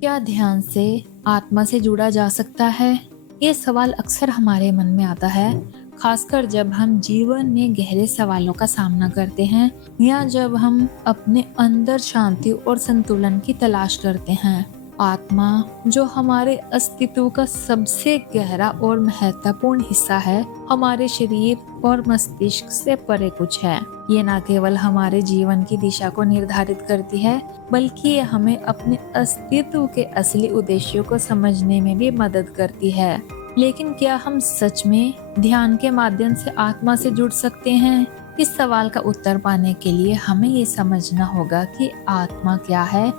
क्या ध्यान से आत्मा से जुड़ा जा सकता है? ये सवाल अक्सर हमारे मन में आता है, खासकर जब हम जीवन में गहरे सवालों का सामना करते हैं या जब हम अपने अंदर शांति और संतुलन की तलाश करते हैं। आत्मा, जो हमारे अस्तित्व का सबसे गहरा और महत्वपूर्ण हिस्सा है, हमारे शरीर और मस्तिष्क से परे कुछ है। ये न केवल हमारे जीवन की दिशा को निर्धारित करती है, बल्कि ये हमें अपने अस्तित्व के असली उद्देश्यों को समझने में भी मदद करती है। लेकिन क्या हम सच में ध्यान के माध्यम से आत्मा से जुड़ सकते हैं? इस सवाल का उत्तर पाने के लिए हमें ये समझना होगा कि आत्मा क्या है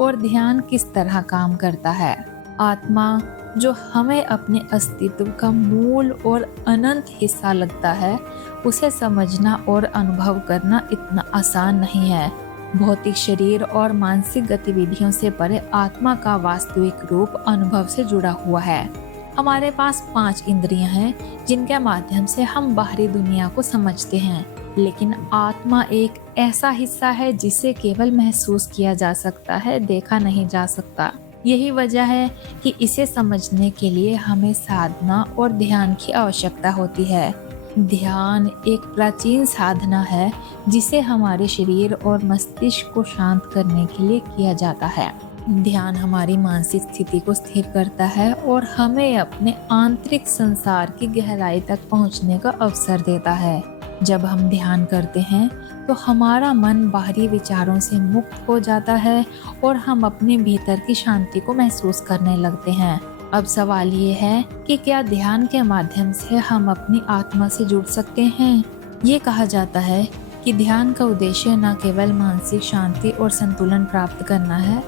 और ध्यान किस तरह काम करता है। आत्मा, जो हमें अपने अस्तित्व का मूल और अनंत हिस्सा लगता है, उसे समझना और अनुभव करना इतना आसान नहीं है। भौतिक शरीर और मानसिक गतिविधियों से परे आत्मा का वास्तविक रूप अनुभव से जुड़ा हुआ है। हमारे पास 5 इंद्रियां हैं जिनके माध्यम से हम बाहरी दुनिया को समझते हैं, लेकिन आत्मा एक ऐसा हिस्सा है जिसे केवल महसूस किया जा सकता है, देखा नहीं जा सकता। यही वजह है कि इसे समझने के लिए हमें साधना और ध्यान की आवश्यकता होती है। ध्यान एक प्राचीन साधना है जिसे हमारे शरीर और मस्तिष्क को शांत करने के लिए किया जाता है। ध्यान हमारी मानसिक स्थिति को स्थिर करता है और हमें अपने आंतरिक संसार की गहराई तक पहुंचने का अवसर देता है। जब हम ध्यान करते हैं तो हमारा मन बाहरी विचारों से मुक्त हो जाता है और हम अपने भीतर की शांति को महसूस करने लगते हैं। अब सवाल ये है कि क्या ध्यान के माध्यम से हम अपनी आत्मा से जुड़ सकते हैं? ये कहा जाता है कि ध्यान का उद्देश्य न केवल मानसिक शांति और संतुलन प्राप्त करना है,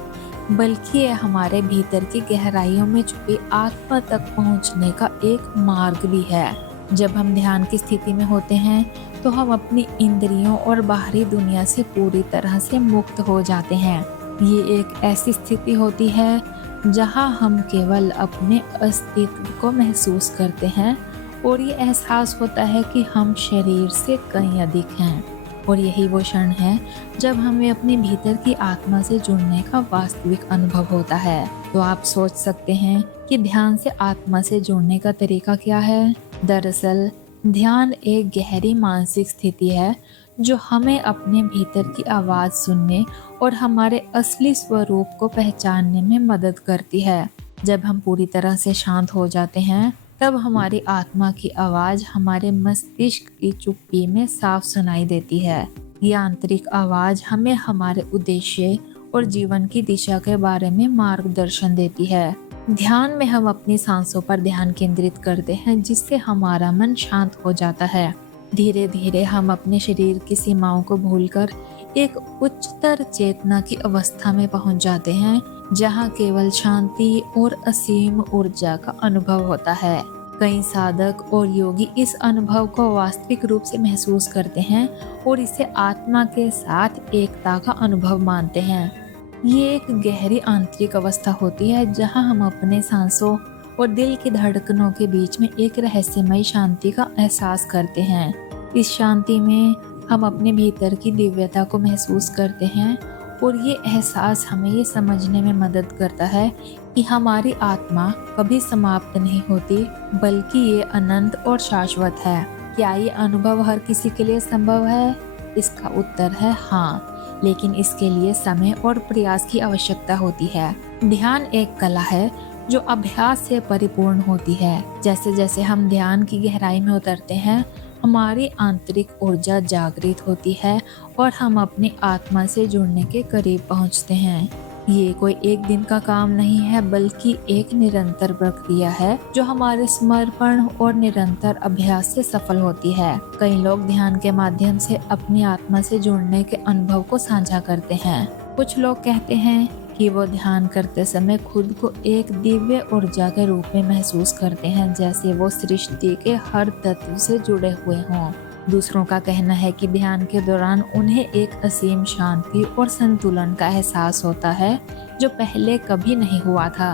बल्कि यह हमारे भीतर की गहराइयों में छुपी आत्मा तक पहुंचने का एक मार्ग भी है। जब हम ध्यान की स्थिति में होते हैं तो हम अपनी इंद्रियों और बाहरी दुनिया से पूरी तरह से मुक्त हो जाते हैं। ये एक ऐसी स्थिति होती है जहां हम केवल अपने अस्तित्व को महसूस करते हैं और ये एहसास होता है कि हम शरीर से कहीं अधिक हैं। और यही वो क्षण है जब हमें अपने भीतर की आत्मा से जुड़ने का वास्तविक अनुभव होता है। तो आप सोच सकते हैं कि ध्यान से आत्मा से जुड़ने का तरीका क्या है? दरअसल ध्यान एक गहरी मानसिक स्थिति है जो हमें अपने भीतर की आवाज़ सुनने और हमारे असली स्वरूप को पहचानने में मदद करती है। जब हम पूरी तरह से शांत हो जाते हैं, तब हमारी आत्मा की आवाज़ हमारे मस्तिष्क की चुप्पी में साफ सुनाई देती है। ये आंतरिक आवाज़ हमें हमारे उद्देश्य और जीवन की दिशा के बारे में मार्गदर्शन देती है। ध्यान में हम अपनी सांसों पर ध्यान केंद्रित करते हैं, जिससे हमारा मन शांत हो जाता है। धीरे धीरे हम अपने शरीर की सीमाओं को भूलकर एक उच्चतर चेतना की अवस्था में पहुंच जाते हैं, जहां केवल शांति और असीम ऊर्जा का अनुभव होता है। कई साधक और योगी इस अनुभव को वास्तविक रूप से महसूस करते हैं और इसे आत्मा के साथ एकता का अनुभव मानते हैं। ये एक गहरी आंतरिक अवस्था होती है जहां हम अपने सांसों और दिल की धड़कनों के बीच में एक रहस्यमय शांति का एहसास करते हैं। इस शांति में हम अपने भीतर की दिव्यता को महसूस करते हैं और ये एहसास हमें ये समझने में मदद करता है कि हमारी आत्मा कभी समाप्त नहीं होती, बल्कि ये अनंत और शाश्वत है। क्या ये अनुभव हर किसी के लिए संभव है? इसका उत्तर है हाँ, लेकिन इसके लिए समय और प्रयास की आवश्यकता होती है। ध्यान एक कला है जो अभ्यास से परिपूर्ण होती है। जैसे जैसे हम ध्यान की गहराई में उतरते हैं, हमारी आंतरिक ऊर्जा जागृत होती है और हम अपनी आत्मा से जुड़ने के करीब पहुंचते हैं। ये कोई एक दिन का काम नहीं है, बल्कि एक निरंतर प्रक्रिया है जो हमारे समर्पण और निरंतर अभ्यास से सफल होती है। कई लोग ध्यान के माध्यम से अपनी आत्मा से जुड़ने के अनुभव को साझा करते हैं। कुछ लोग कहते हैं कि वो ध्यान करते समय खुद को एक दिव्य ऊर्जा के रूप में महसूस करते हैं, जैसे वो सृष्टि के हर तत्व से जुड़े हुए हों। दूसरों का कहना है कि ध्यान के दौरान उन्हें एक असीम शांति और संतुलन का एहसास होता है जो पहले कभी नहीं हुआ था।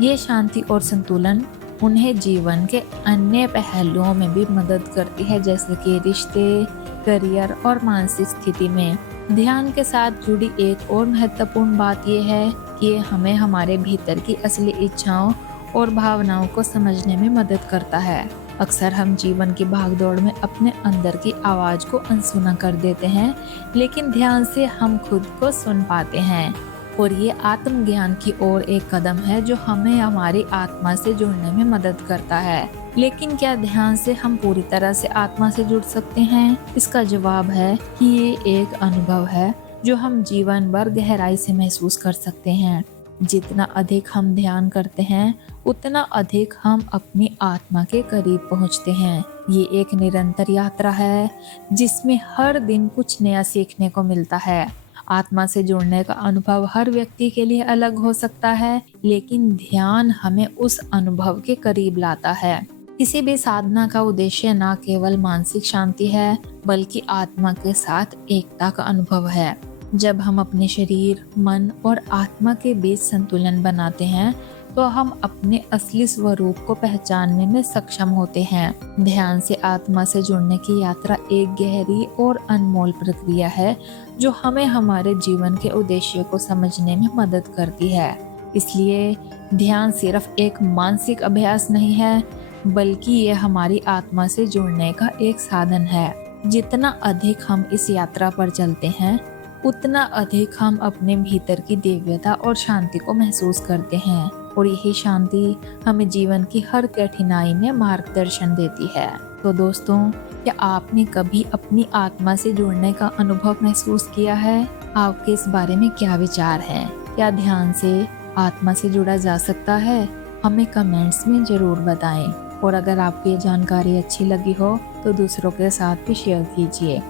ये शांति और संतुलन उन्हें जीवन के अन्य पहलुओं में भी मदद करती है, जैसे कि रिश्ते, करियर और मानसिक स्थिति में। ध्यान के साथ जुड़ी एक और महत्वपूर्ण बात यह है कि ये हमें हमारे भीतर की असली इच्छाओं और भावनाओं को समझने में मदद करता है। अक्सर हम जीवन की भागदौड़ में अपने अंदर की आवाज को अनसुना कर देते हैं, लेकिन ध्यान से हम खुद को सुन पाते हैं और ये आत्मज्ञान की ओर एक कदम है जो हमें हमारी आत्मा से जुड़ने में मदद करता है। लेकिन क्या ध्यान से हम पूरी तरह से आत्मा से जुड़ सकते हैं? इसका जवाब है कि ये एक अनुभव है जो हम जीवन भर गहराई से महसूस कर सकते हैं। जितना अधिक हम ध्यान करते हैं, उतना अधिक हम अपनी आत्मा के करीब पहुंचते हैं। ये एक निरंतर यात्रा है जिसमें हर दिन कुछ नया सीखने को मिलता है। आत्मा से जुड़ने का अनुभव हर व्यक्ति के लिए अलग हो सकता है, लेकिन ध्यान हमें उस अनुभव के करीब लाता है। किसी भी साधना का उद्देश्य न केवल मानसिक शांति है, बल्कि आत्मा के साथ एकता का अनुभव है। जब हम अपने शरीर, मन और आत्मा के बीच संतुलन बनाते हैं, तो हम अपने असली स्वरूप को पहचानने में सक्षम होते हैं। ध्यान से आत्मा से जुड़ने की यात्रा एक गहरी और अनमोल प्रक्रिया है जो हमें हमारे जीवन के उद्देश्य को समझने में मदद करती है। इसलिए ध्यान सिर्फ एक मानसिक अभ्यास नहीं है, बल्कि ये हमारी आत्मा से जुड़ने का एक साधन है। जितना अधिक हम इस यात्रा पर चलते हैं, उतना अधिक हम अपने भीतर की दिव्यता और शांति को महसूस करते हैं और यही शांति हमें जीवन की हर कठिनाई में मार्गदर्शन देती है। तो दोस्तों, क्या आपने कभी अपनी आत्मा से जुड़ने का अनुभव महसूस किया है? आपके इस बारे में क्या विचार हैं? क्या ध्यान से आत्मा से जुड़ा जा सकता है? हमें कमेंट्स में जरूर बताएं। और अगर आपको ये जानकारी अच्छी लगी हो तो दूसरों के साथ भी शेयर कीजिए।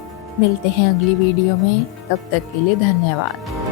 मिलते हैं अगली वीडियो में, तब तक के लिए धन्यवाद।